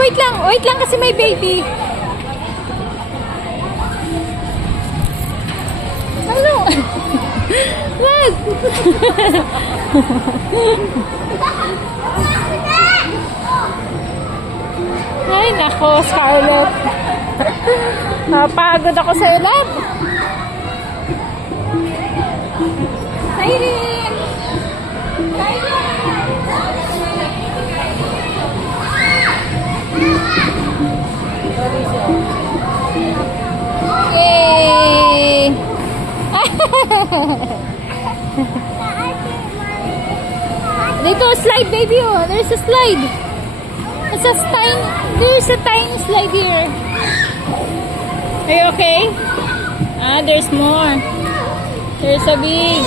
wait lang. Wait lang kasi may baby. Ano? Wag! Ay, nako, Scarlett. Napagod ako sa lab. Siren! Yay! Dito, slide, baby. Oh, there's a slide. There's a tiny slide here. Are you okay? Ah, there's more. There's a big.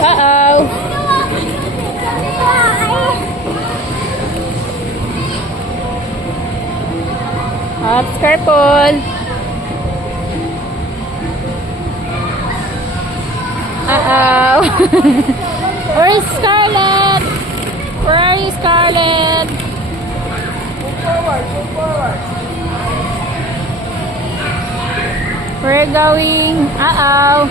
Uh-oh. Oops, careful. Uh-oh. Where is Scarlett? Where are you, Scarlett? Move forward. We're going. Uh-oh.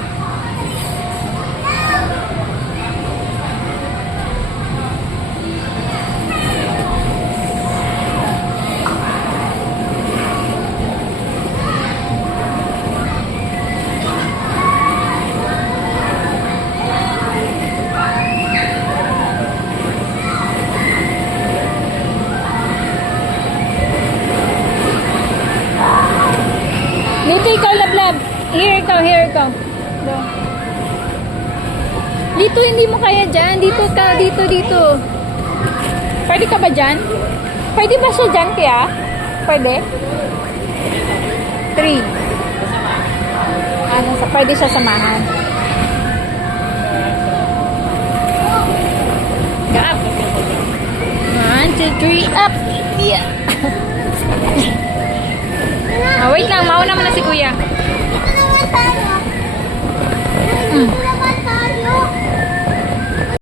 Dito ikaw, lablab. Here ikaw. Go. Dito, hindi mo kaya dyan. Dito. Pwede ka ba dyan? Pwede ba siya dyan, Tia? Pwede? 3. Pwede siya samahan. Up. 1, 2, 3, up. Yeah. Wait lang, mauna mo na si Kuya.